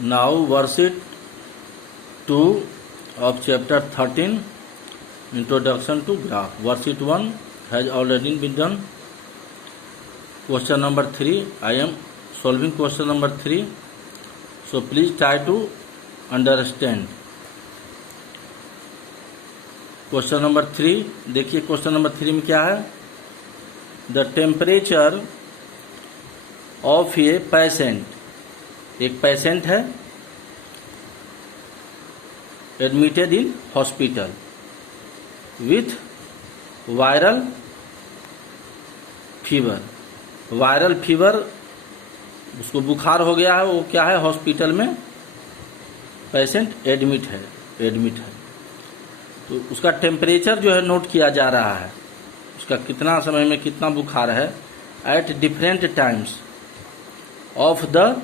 Now worksheet 2 of chapter 13, Introduction to Graph. Worksheet 1 has already been done. Question number 3, I am solving question number 3. So please try to understand. Question number 3 देखिए, question number 3 में क्या है? The temperature of a patient, एक patient है admitted in hospital with viral fever. Viral fever, उसको बुखार हो गया है, वो क्या है, हॉस्पिटल में पेशेंट एडमिट है। तो उसका टेम्परेचर जो है नोट किया जा रहा है, उसका कितना समय में कितना बुखार है at different times of the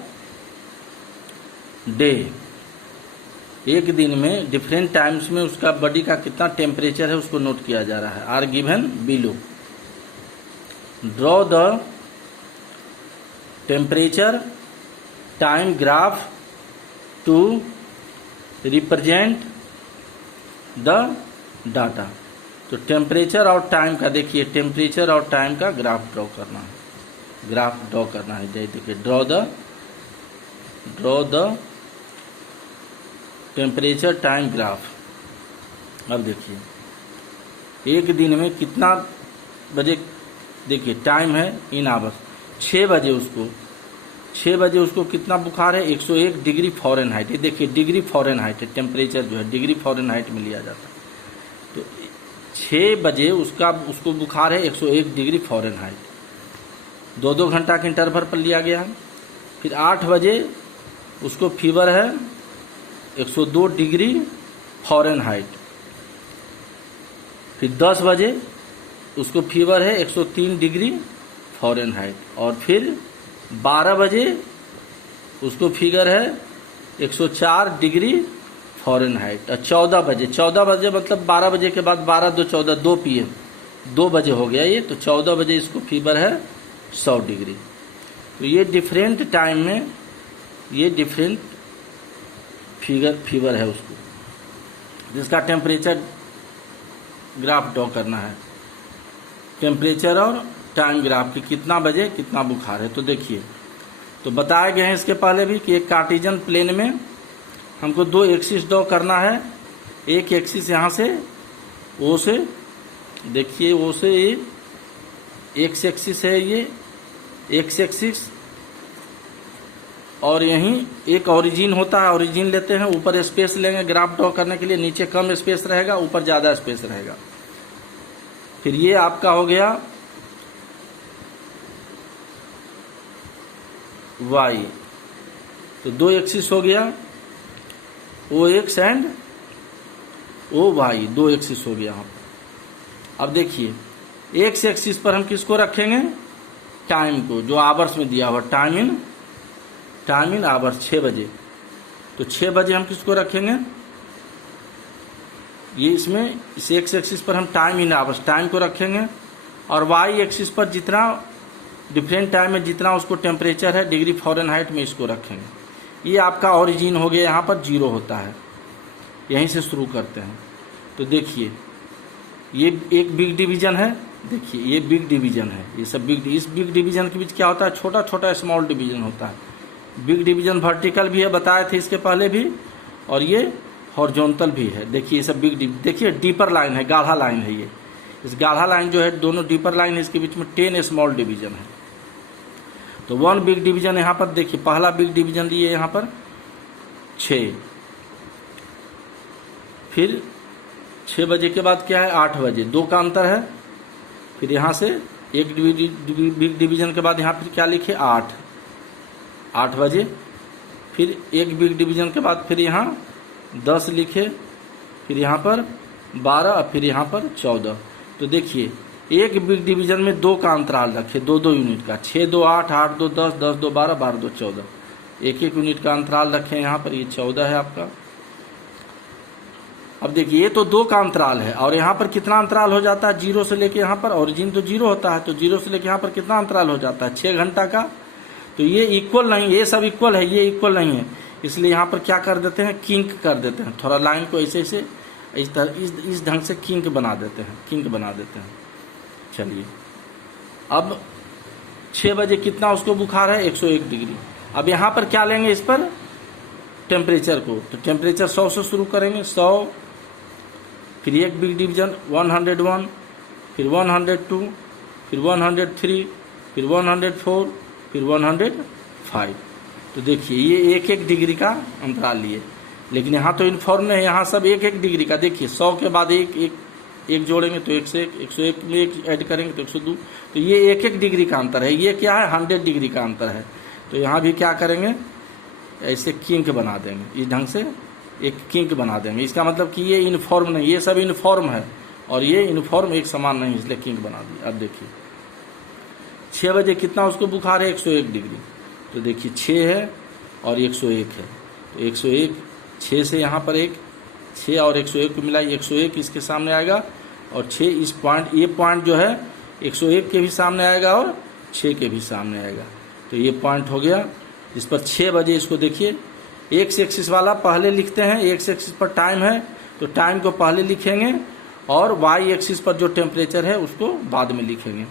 day. एक दिन में डिफरेंट टाइम्स में उसका बॉडी का कितना टेम्परेचर है उसको नोट किया जा रहा है। Are given below. Draw the temperature time graph to represent the data. तो टेम्परेचर और टाइम का देखिए, टेम्परेचर और टाइम का ग्राफ ड्रॉ करना है, जैसे देखिए, draw the temperature time graph. अब देखिए एक दिन में कितना बजे, देखिए टाइम है इन आवर्स 6 बजे उसको कितना बुखार है, 101 डिग्री फ़ारेनहाइट। ये देखिए डिग्री फ़ारेनहाइट है, टेम्परेचर जो है डिग्री फ़ारेनहाइट में लिया जाता है। तो 6 बजे उसको बुखार है 101 डिग्री फ़ारेनहाइट, 2 घंटा के इंटरवल पर लिया गया है। फिर 8 बजे उसको फीवर है 102 डिग्री फ़ारेनहाइट। फिर 10 बजे उसको फीवर है 103 डिग्री फ़ारेनहाइट। और फिर 12 बजे उसको फिगर है 104 डिग्री फ़ारेनहाइट। और 14 बजे मतलब 12 बजे के बाद 12 2 14 2 PM 2 बजे हो गया ये। तो 14 बजे इसको फीवर है 100 डिग्री। तो ये डिफरेंट टाइम में ये डिफरेंट फीवर है उसको, जिसका टेम्परेचर ग्राफ ड्रॉ करना है। टेम्परेचर और टाइम ग्राफ की कितना बजे कितना बुखार है। तो देखिए, तो बताए गए हैं इसके पहले भी कि एक कार्टेशियन प्लेन में हमको 2 एक्सिस ड्रॉ करना है। एक एक्सिस यहाँ से ओ से, देखिए ओ से ये एक्स एक्सिस है, ये एक्स एक्सिस, और यहीं एक ओरिजिन होता है, ओरिजिन लेते हैं, ऊपर स्पेस लेंगे ग्राफ ड्रॉ करने के लिए, नीचे कम स्पेस रहेगा, ऊपर ज़्यादा स्पेस रहेगा। फिर ये आपका हो गया y, तो 2 एक्सिस हो गया, O X and O Y, 2 axis हो गया यहाँ पर। अब देखिए एक्स एक्सिस पर हम किसको रखेंगे, टाइम को, जो आवर्स में दिया हुआ, टाइम इन आवर्स 6 बजे। तो 6 बजे हम किसको रखेंगे, ये इसमें इस एक्स एक्सिस पर हम टाइम इन आवर्स, टाइम को रखेंगे। और वाई एक्सिस पर जितना डिफरेंट टाइम में जितना उसको टेम्परेचर है डिग्री फ़ारेनहाइट में इसको रखेंगे। ये आपका ओरिजिन हो गया, यहाँ पर 0 होता है, यहीं से शुरू करते हैं। तो देखिए ये एक बिग डिवीजन है, देखिए ये बिग डिवीजन है, ये सब इस बिग डिवीजन के बीच क्या होता है, छोटा छोटा स्मॉल डिवीजन होता है। बिग डिवीजन वर्टिकल भी है, बताए थे इसके पहले भी, और ये हॉरिजॉन्टल भी है। देखिए ये सब देखिए डीपर लाइन है, गाढ़ा लाइन है ये। इस गाढ़ा लाइन जो है, दोनों डीपर लाइन है, इसके बीच में 10 स्मॉल डिवीजन है। तो 1 बिग डिवीजन यहाँ पर देखिए, पहला बिग डिवीजन लिए यहाँ पर 6। फिर 6 बजे के बाद क्या है, 8 बजे, 2 का अंतर है। फिर यहाँ से एक बिग डिवीजन के बाद यहाँ फिर क्या लिखे, 8 बजे। फिर एक बिग डिवीजन के बाद फिर यहाँ 10 लिखे, फिर यहाँ पर 12, और फिर यहाँ पर 14। तो देखिए एक बिग डिवीजन में 2 का अंतराल रखे, 2-2 यूनिट का, 6 2 8, 8 2 10, 10 2 12, 12 2 14, 1-1 यूनिट का अंतराल रखें यहाँ पर। ये 14 है आपका। अब देखिए ये तो 2 का अंतराल है, और यहाँ पर कितना अंतराल हो जाता है, 0 से लेके यहाँ पर, ओरिजिन तो 0 होता है, तो 0 से लेके यहाँ पर कितना अंतराल हो जाता है, 6 घंटा का। तो ये इक्वल नहीं, ये सब इक्वल है, ये इक्वल नहीं है। इसलिए यहाँ पर क्या कर देते हैं, किंक कर देते हैं, थोड़ा लाइन को ऐसे ऐसे इस तरह इस ढंग से किंक बना देते हैं, किंक बना देते हैं। चलिए अब 6 बजे कितना उसको बुखार है, 101 डिग्री। अब यहाँ पर क्या लेंगे इस पर टेम्परेचर को, तो टेम्परेचर 100 से शुरू करेंगे, 100, फिर एक बिग डिवीजन 101, फिर 102, फिर 103, फिर 104, फिर 105। तो देखिए ये एक एक डिग्री का अंतराल लिए, लेकिन यहाँ तो इन्फॉर्म नहीं है, यहाँ सब एक एक डिग्री का। देखिए 100 के बाद एक जोड़ेंगे तो 101, 101 में एक ऐड करेंगे तो 102, तो ये एक एक डिग्री का अंतर है। ये क्या है, 100 डिग्री का अंतर है। तो यहाँ भी क्या करेंगे, ऐसे किंक बना देंगे, इस ढंग से एक किंक बना देंगे। इसका मतलब कि ये यूनिफॉर्म नहीं, ये सब यूनिफॉर्म है और ये यूनिफॉर्म एक समान नहीं, इसलिए किंक बना दिया। अब देखिए 6 बजे कितना उसको बुखार है, 101 डिग्री। तो देखिए 6 है और 101 है, तो 101, 6 से यहाँ पर 6 और 101 को मिलाई, 101 इसके सामने आएगा और 6 इस पॉइंट, ये पॉइंट जो है 101 के भी सामने आएगा और 6 के भी सामने आएगा। तो ये पॉइंट हो गया जिस पर 6 बजे इसको देखिए, एक्स एक्सिस वाला पहले लिखते हैं, एक्स एक्सिस पर टाइम है तो टाइम को पहले लिखेंगे और वाई एक्सिस पर जो टेम्परेचर है उसको बाद में लिखेंगे।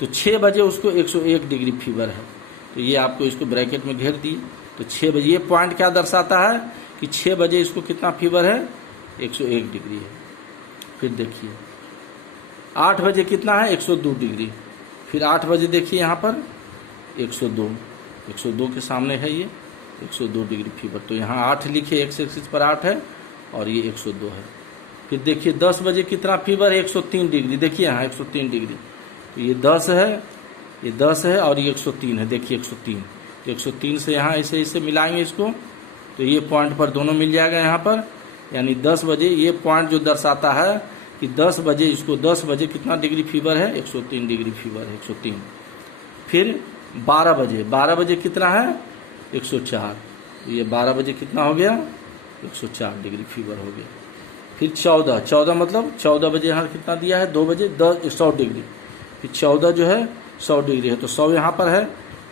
तो 6 बजे उसको 101 डिग्री फीवर है, तो ये आपको इसको ब्रैकेट में घेर दिए। तो 6 बजे ये पॉइंट क्या दर्शाता है कि 6 बजे इसको कितना फीवर है, 101 डिग्री है। फिर देखिए 8 बजे कितना है, 102 डिग्री। फिर 8 बजे देखिए यहाँ पर 102 के सामने है ये 102 डिग्री फीवर। तो यहाँ 8 लिखे, एक्स एक्सिस पर 8 है और ये 102 है। फिर देखिए 10 बजे कितना फीवर है, 103 डिग्री। देखिए यहाँ 103 डिग्री, तो ये 10 है, ये 10 है और ये 103 है। देखिए 103, तो 103 से यहाँ ऐसे ऐसे मिलाएंगे इसको, तो ये पॉइंट पर दोनों मिल जाएगा यहाँ पर। यानी 10 बजे ये पॉइंट जो दर्शाता है कि 10 बजे इसको 10 बजे कितना डिग्री फीवर है, 103 डिग्री फीवर है, 103। फिर 12 बजे कितना है, 104। ये 12 बजे कितना हो गया, 104 डिग्री फीवर हो गया। फिर 14 मतलब 14 बजे यहाँ कितना दिया है, 2 बजे 100 डिग्री। फिर 14 जो है 100 डिग्री है, तो 100 यहाँ पर है।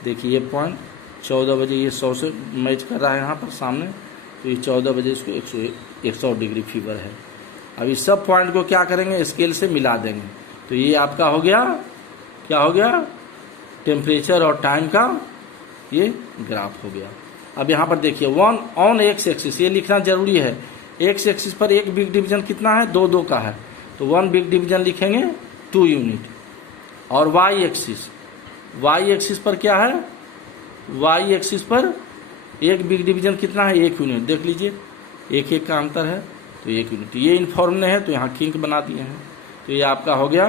देखिए ये पॉइंट 14 बजे ये 100 से मैच कर रहा है यहाँ पर सामने, तो ये 14 बजे इसको 100 डिग्री फीवर है। अब इस सब पॉइंट को क्या करेंगे, स्केल से मिला देंगे। तो ये आपका हो गया, क्या हो गया, टेम्परेचर और टाइम का ये ग्राफ हो गया। अब यहाँ पर देखिए 1 ऑन एक्स एक्सिस, ये लिखना जरूरी है। एक्स एक्सिस पर एक बिग डिवीजन कितना है, 2 का है, तो 1 बिग डिवीजन लिखेंगे 2 यूनिट। और वाई एक्सिस पर क्या है, वाई एक्सिस पर एक बिग डिवीजन कितना है, 1 यूनिट। देख लीजिए 1 का अंतर है, तो 1 यूनिट। ये इन्फॉर्म है तो यहाँ किंक बना दिए हैं। तो ये आपका हो गया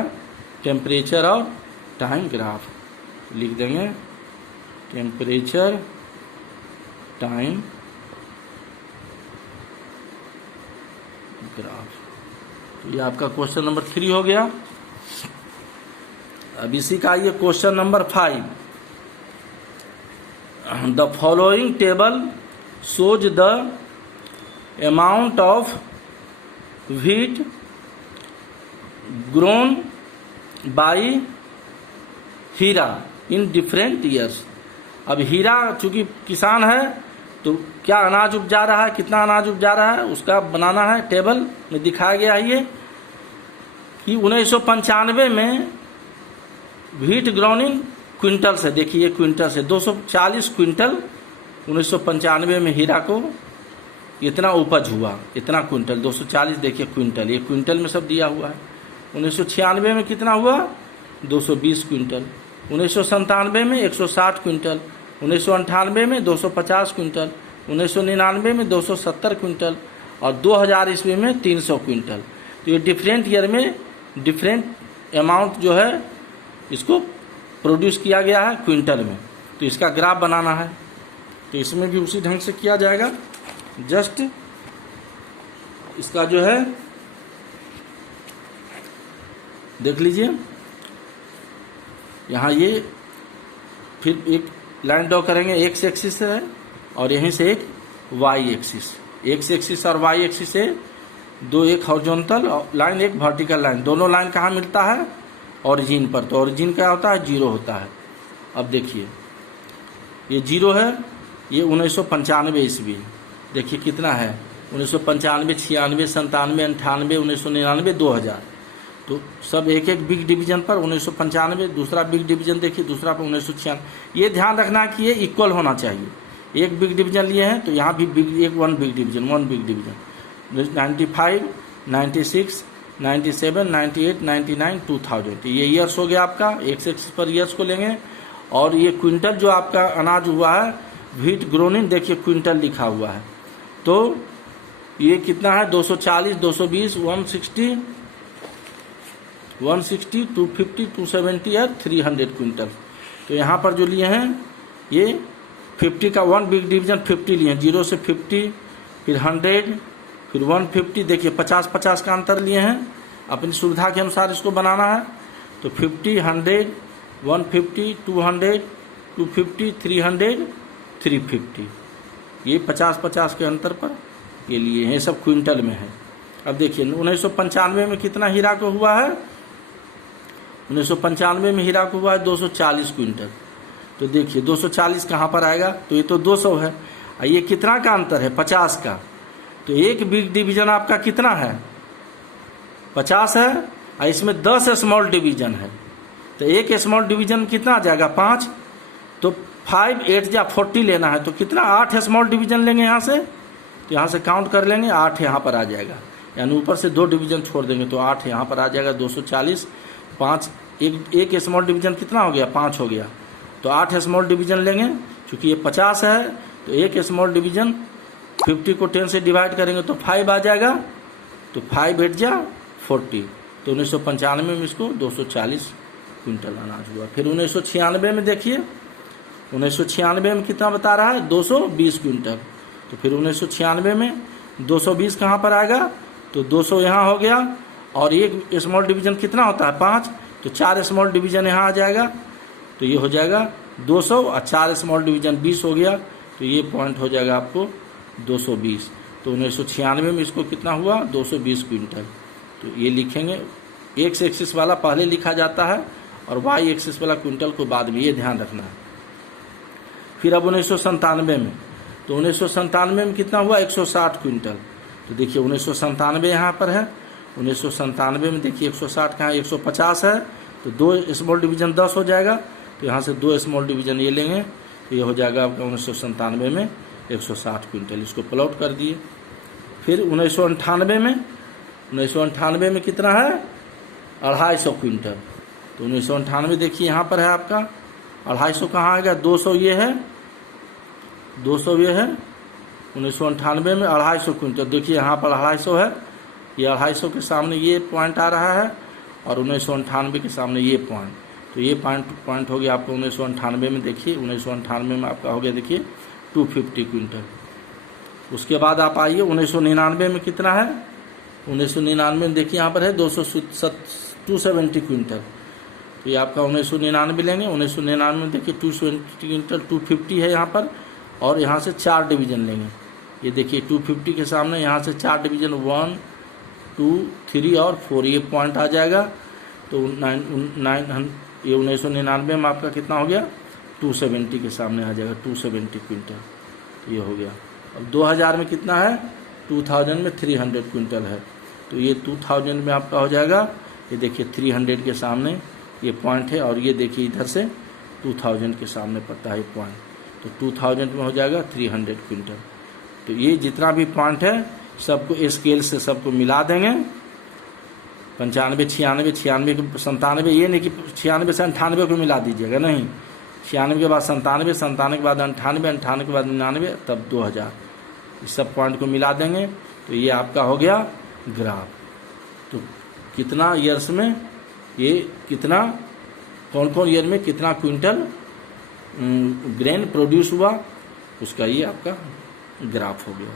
टेम्परेचर और टाइम ग्राफ। लिख देंगे टेम्परेचर टाइम ग्राफ। तो ये आपका क्वेश्चन नंबर 3 हो गया। अब इसी का ये question number 5। The following table shows the amount of wheat grown by Heera in different years. अब हीरा चूंकि किसान है तो क्या अनाज उपजा रहा है, कितना अनाज उपजा रहा है, उसका बनाना है। टेबल में दिखाया गया है ये कि 1995 में व्हीट ग्राउंडिंग क्विंटल से, देखिए ये क्विंटल से 240 क्विंटल 1995 में हीरा को इतना उपज हुआ, इतना क्विंटल 240। देखिए क्विंटल, ये क्विंटल में सब दिया हुआ है। 1996 में कितना हुआ, 220 क्विंटल। 1997 में 160 क्विंटल। 1998 में 250 क्विंटल। 1999 में 270 क्विंटल और 2000 ईस्वी में 300 क्विंटल। तो ये डिफरेंट ईयर में डिफरेंट अमाउंट जो है इसको प्रोड्यूस किया गया है क्विंटल में। तो इसका ग्राफ बनाना है, तो इसमें भी उसी ढंग से किया जाएगा। जस्ट इसका जो है देख लीजिए, यहाँ ये फिर एक लाइन ड्रॉ करेंगे, एक्स एक्सिस है और यहीं से एक वाई एक्सिस। एक्स एक्सिस और वाई एक्सिस से दो, एक हॉरिजॉन्टल लाइन एक वर्टिकल लाइन, दोनों लाइन कहाँ मिलता है, ओरिजिन पर। तो ओरिजिन क्या होता है, 0 होता है। अब देखिए ये 0 है ये 1995 ईस्वी, देखिए कितना है 1995, 96, 97, 98, 1999, 2000। तो सब एक एक बिग डिवीजन पर 1995, दूसरा बिग डिवीजन देखिए, दूसरा पर 1996। ये ध्यान रखना कि ये इक्वल होना चाहिए। एक बिग डिवीजन लिए हैं तो यहाँ भी वन बिग डिवीजन 95, 96, 97, 98, 99, 2000। ये ईयर्स हो गया आपका, एक्स एक्सिस पर ईयर्स को लेंगे। और ये क्विंटल जो आपका अनाज हुआ है, व्हीट ग्रोनिंग, देखिए क्विंटल लिखा हुआ है। तो ये कितना है 240, 220, 160, 250, 270 और 300 क्विंटल। तो यहाँ पर जो लिए हैं ये 50 का वन बिग डिवीजन 50 लिए हैं, 0 से 50, फिर 100, फिर 150। देखिए 50-50 का अंतर लिए हैं, अपनी सुविधा के अनुसार इसको बनाना है। तो 50, 100, 150, 200, 250, 300, 350। ये 50-50 के अंतर पर ये लिए हैं, ये सब क्विंटल में है। अब देखिए 1995 में कितना हीरा को हुआ है, 1995 में हीरा को हुआ है 240 क्विंटल। तो देखिए 240 कहाँ पर आएगा, तो ये तो 200 है। ये कितना का अंतर है, 50 का। तो एक बिग डिवीजन आपका कितना है, 50 है, और इसमें 10 स्मॉल डिवीजन है। तो एक स्मॉल डिवीजन कितना आ जाएगा, 5। तो 5, 8 या 40 लेना है, तो कितना 8 स्मॉल डिवीजन लेंगे यहाँ से। तो यहाँ से काउंट कर लेंगे, 8 यहाँ पर आ जाएगा, यानी ऊपर से 2 डिवीजन छोड़ देंगे तो 8 यहाँ पर आ जाएगा। 240, 5, एक स्मॉल डिवीजन कितना हो गया, 5 हो गया। तो 8 स्मॉल डिवीजन लेंगे, चूँकि ये 50 है तो एक स्मॉल डिवीजन 50 को 10 से डिवाइड करेंगे तो 5 आ जाएगा। तो 5 8 जा 40। तो 1995 में इसको 240 क्विंटल अनाज हुआ। फिर 1996 में देखिए, 1996 में कितना बता रहा है, 220 क्विंटल। तो फिर 1996 में 220 कहाँ पर आएगा, तो 200 यहाँ हो गया। और एक स्मॉल डिवीजन कितना होता है, 5। तो 4 स्मॉल डिवीजन यहाँ आ जाएगा, तो ये हो जाएगा 200, और 4 स्मॉल डिवीजन 20 हो गया। तो ये पॉइंट हो जाएगा आपको 220। तो 1996 में इसको कितना हुआ, 220 क्विंटल। तो ये लिखेंगे, एक्स एक्सिस वाला पहले लिखा जाता है और वाई एक्सिस वाला क्विंटल को बाद में, ये ध्यान रखना है। फिर अब 1997 में, तो 1997 में कितना हुआ, 160 क्विंटल। तो देखिए 1997 यहाँ पर है, 1997 में देखिए 160 कहाँ, 150 है। तो 2 स्मॉल डिवीजन 10 हो जाएगा। तो यहाँ से 2 स्मॉल डिवीजन ये लेंगे, तो ये हो जाएगा आपका 1997 में 160 क्विंटल। इसको प्लॉट कर दिए। फिर 1998 में कितना है, 250 क्विंटल। तो 1998 देखिए यहाँ पर है आपका 250 कहाँ आएगा, 200 ये है, 200 ये है। 1998 में 250 क्विंटल, देखिए यहाँ पर 250 है, ये 250 के सामने ये पॉइंट आ रहा है, और 1998 के सामने ये पॉइंट। तो ये पॉइंट हो गया आपको 1998 में। देखिए 1998 में आपका हो गया, देखिए 250 क्विंटल। उसके बाद आप आइए 1999 में कितना है, 1999 में देखिए यहाँ पर है 270 क्विंटल। तो ये आपका 1999 लेंगे। 1999 में देखिए 270 क्विंटल, 250 है यहाँ पर, और यहाँ से 4 डिवीजन लेंगे। ये देखिए 250 के सामने यहाँ से 4 डिवीजन, 1, 2, 3 और 4, ये पॉइंट आ जाएगा। तो 1999 में आपका कितना हो गया, 270 के सामने आ जाएगा, 270 क्विंटल। तो ये हो गया। अब 2000 में कितना है, 2000 में 300 क्विंटल है। तो ये 2000 में आपका हो जाएगा, ये देखिए 300 के सामने ये पॉइंट है, और ये देखिए इधर से 2000 के सामने पड़ता है पॉइंट। तो 2000 में हो जाएगा 300 क्विंटल। तो ये जितना भी पॉइंट है सबको स्केल से सबको मिला देंगे। 95, 96, 96 के 97, ये नहीं कि 96 से 98 को मिला दीजिएगा, नहीं। 96 के बाद 97, 97 के बाद 98, 98 के बाद 99, तब 2000, इस सब पॉइंट को मिला देंगे। तो ये आपका हो गया ग्राफ। तो कितना ईयर्स में ये कितना, कौन कौन ईयर में कितना क्विंटल ग्रेन प्रोड्यूस हुआ, उसका ये आपका ग्राफ हो गया।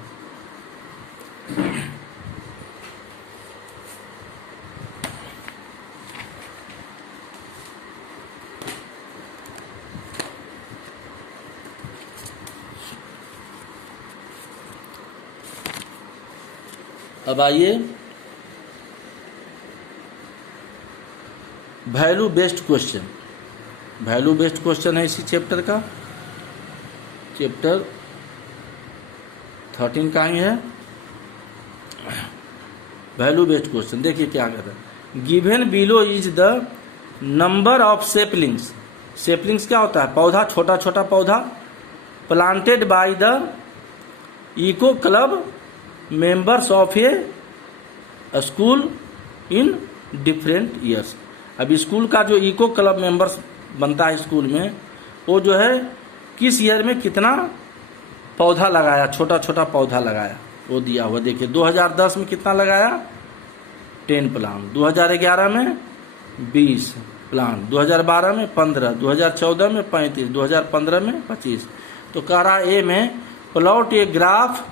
अब आइए value based question. Value based question है इसी चैप्टर का, चैप्टर 13 का ही है वैल्यू बेस्ड क्वेश्चन। देखिए क्या कहता है, given below is the number of saplings. Saplings क्या होता है? पौधा, छोटा छोटा पौधा, planted by the eco club members of a school in different years. अब स्कूल का जो इको क्लब मेंबर्स बनता है स्कूल में, वो जो है किस ईयर में कितना पौधा लगाया, छोटा छोटा पौधा लगाया, वो दिया हुआ। देखिए 2010 में कितना लगाया? 10 प्लांट, 2011 में 20 प्लांट, 2012 में 15, 2014 में 35, 2015 में 25। तो कह रहा ए में plot a graph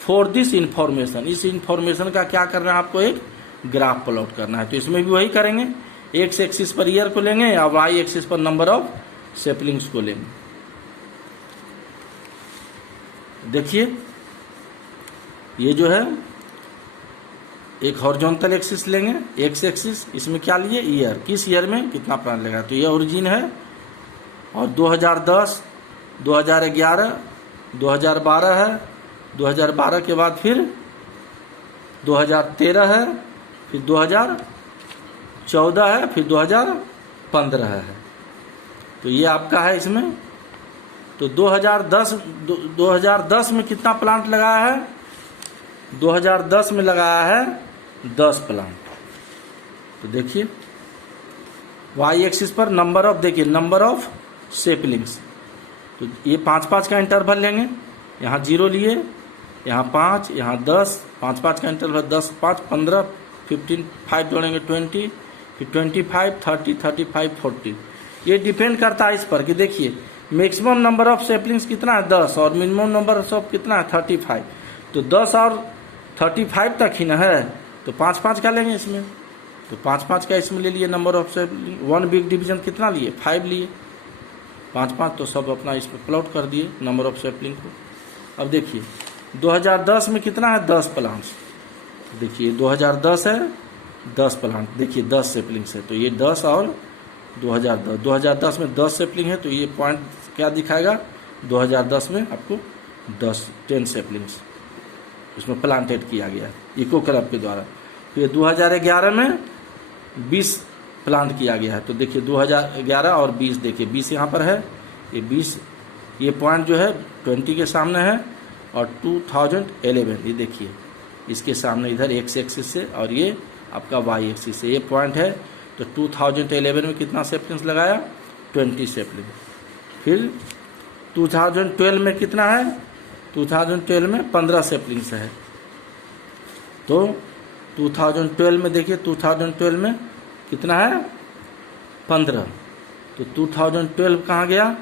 for this information. इस इंफॉर्मेशन का क्या करना है आपको? एक ग्राफ प्लॉट करना है। तो इसमें भी वही करेंगे, एक्स एक्सिस पर ईयर को लेंगे और वाई एक्सिस पर नंबर ऑफ सेपलिंग्स को लेंगे। देखिए ये जो है एक हॉरिजॉन्टल एक्सिस लेंगे, एक्स एक्सिस, इसमें क्या लिए? ईयर, किस ईयर में कितना प्लांट लगा। तो ये ओरिजिन है और 2010, 2011, 2012 है, 2012 के बाद फिर 2013 है, फिर 2014 है, फिर 2015 है। तो ये आपका है इसमें। तो 2010 में कितना प्लांट लगाया है? 2010 में लगाया है 10 प्लांट। तो देखिए वाई एक्सिस पर नंबर ऑफ, देखिए नंबर ऑफ सेपलिंग्स। तो ये 5-5 का इंटरवल लेंगे, यहाँ 0 लिए, यहाँ 5, यहाँ 10, 5-5 का इंटरवल, 10, 5, 15, 15, 5 जोड़ेंगे 20, फिर 25, 30, 35, 40। ये डिपेंड करता है इस पर कि देखिए मैक्सिमम नंबर ऑफ सेपलिंग्स कितना है? 10, और मिनिमम नंबर ऑफ कितना है? 35। तो 10 और 35 तक ही ना है, तो 5-5 का लेंगे इसमें। तो 5-5 का इसमें ले लिए number of sapling. 1 big division कितना लिए? 5 लिए, 5-5 तो सब अपना इस पर प्लॉट कर दिए नंबर ऑफ सेपलिंग को। अब देखिए 2010 में कितना है? 10 प्लांट्स। देखिए 2010 है 10 प्लांट, देखिए 10 सेपलिंग्स है। तो ये 10 और 2010 में 10 सेपलिंग है, तो ये पॉइंट क्या दिखाएगा? 2010 में आपको 10 सेपलिंग्स इसमें प्लांटेड किया गया इको क्लब के द्वारा। फिर 2011 में 20 प्लांट किया गया है। तो देखिए 2011 और 20, देखिए 20 यहाँ पर है, ये 20, ये पॉइंट जो है 20 के सामने है, और 2011 ये देखिए इसके सामने इधर एक्स एक्सिस से, और ये आपका वाई एक्सिस से ये पॉइंट है। तो 2011 में कितना सेपलिंग्स लगाया? 20 सेपलिंग। फिर 2012 में कितना है? 2012 में 15 सेपलिंग्स है। तो 2012 में देखिए 2012 में कितना है? 15। तो 2012 कहाँ गया?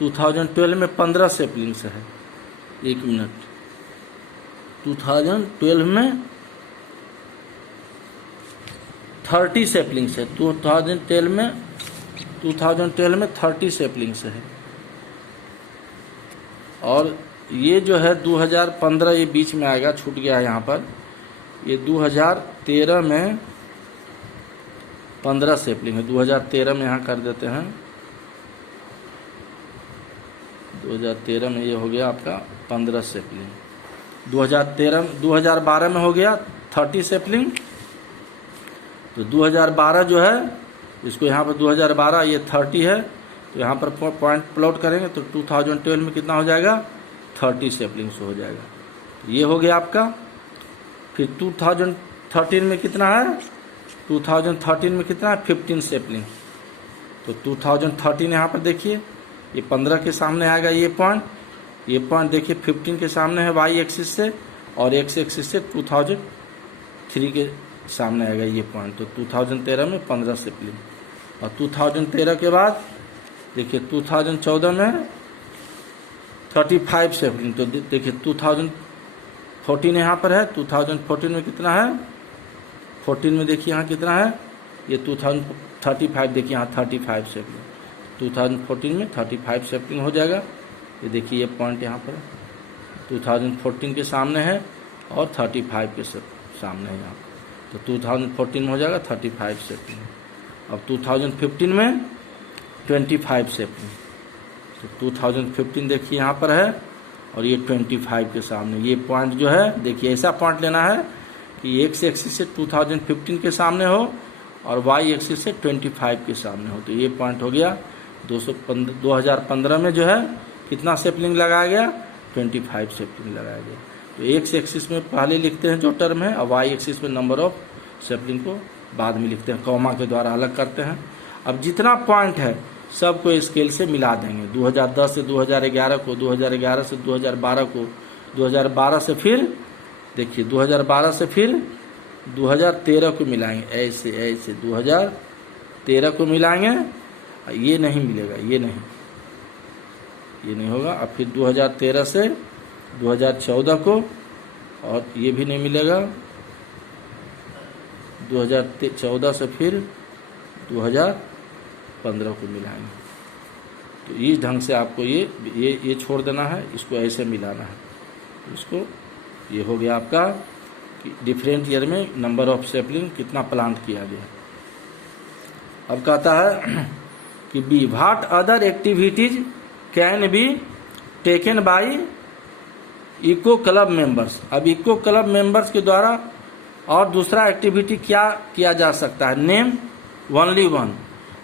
2012 में 15 सेपलिंग्स है। 1 मिनट, 2012 में 30 सेपलिंग्स है। 2012 में 30 सेपलिंग्स है। और ये जो है 2015 ये बीच में आएगा, छूट गया है यहाँ पर। ये 2013 में 15 सेपलिंग है। 2013 में यहाँ कर देते हैं, 2013 में ये हो गया आपका 15 सेपलिंग। 2012 में हो गया 30 सेपलिंग। तो 2012 जो है, इसको यहाँ पर 2012 ये 30 है, तो यहाँ पर पॉइंट प्लॉट करेंगे तो 2012 में कितना हो जाएगा? 30 सेपलिंग्स हो जाएगा। तो ये हो गया आपका। फिर 2013 में कितना है? 2013 में कितना है? 15 सेपलिंग। तो 2013 यहाँ पर देखिए ये 15 के सामने आएगा ये पॉइंट देखिए 15 के सामने है वाई एक्सिस से, और एक्स एक्सिस से 2003 के सामने आएगा ये पॉइंट। तो 2013 में 15 सेपलिंग। और 2013 के बाद देखिए 2014 में 35 सेपलिंग। तो देखिए 2014 यहाँ पर है, 2014 में कितना है? 14 में देखिए यहाँ कितना है? ये 2035, देखिए यहाँ 35 सेपलिंग। 2014 में 35 सेपलिंग हो जाएगा। ये देखिए ये पॉइंट यहाँ पर 2014 के सामने है और 35 के सामने है यहाँ। तो 2014 में हो जाएगा 35 सेपलिंग। अब 2015 में 25 सेपलिंग। तो 2015 देखिए यहाँ पर है, और ये 25 के सामने। ये पॉइंट जो है देखिए ऐसा पॉइंट लेना है कि एक्स एक्सिस से 2015 के सामने हो और वाई एक्सिस से 25 के सामने हो। तो ये पॉइंट हो गया 2015 में जो है कितना सेपलिंग लगाया गया, 25 सेपलिंग लगाया गया। तो एक्स एक्सिस में पहले लिखते हैं जो टर्म है और वाई एक्सिस में नंबर ऑफ सेपलिंग को बाद में लिखते हैं, कॉमा के द्वारा अलग करते हैं। अब जितना पॉइंट है सबको स्केल से मिला देंगे। 2010 से 2011 को, 2011 से 2012 को, 2012 से फिर देखिए 2012 से फिर 2013 को मिलाएंगे, ऐसे ऐसे 2013 को मिलाएंगे। ये नहीं मिलेगा, ये नहीं होगा। अब फिर 2013 से 2014 को, और ये भी नहीं मिलेगा। 2014 से फिर 2015 को मिलाएंगे। तो इस ढंग से आपको ये छोड़ देना है, इसको ऐसे मिलाना है। इसको ये हो गया आपका डिफरेंट ईयर में नंबर ऑफ सेपलिंग कितना प्लांट किया गया। अब कहता है कि B what other activities can be taken by eco club members. अब इको क्लब मेंबर्स के द्वारा और दूसरा एक्टिविटी क्या किया जा सकता है, नेम ओनली वन।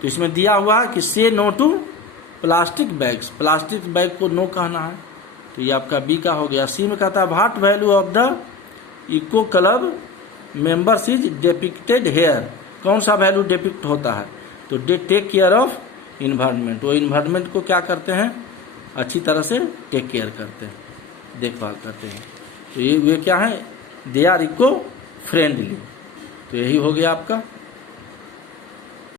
तो इसमें दिया हुआ है कि से no to plastic bags, plastic bag को नो कहना है। तो ये आपका बी का हो गया। सी में कहता है what value of the eco club members is depicted here. कौन सा वैल्यू डिपिक्ट होता है, तो they take care of environment. वो इन्वायरमेंट को क्या करते हैं, अच्छी तरह से टेक केयर करते हैं, देखभाल करते हैं। तो ये क्या है, दे आर इको फ्रेंडली। तो यही हो गया आपका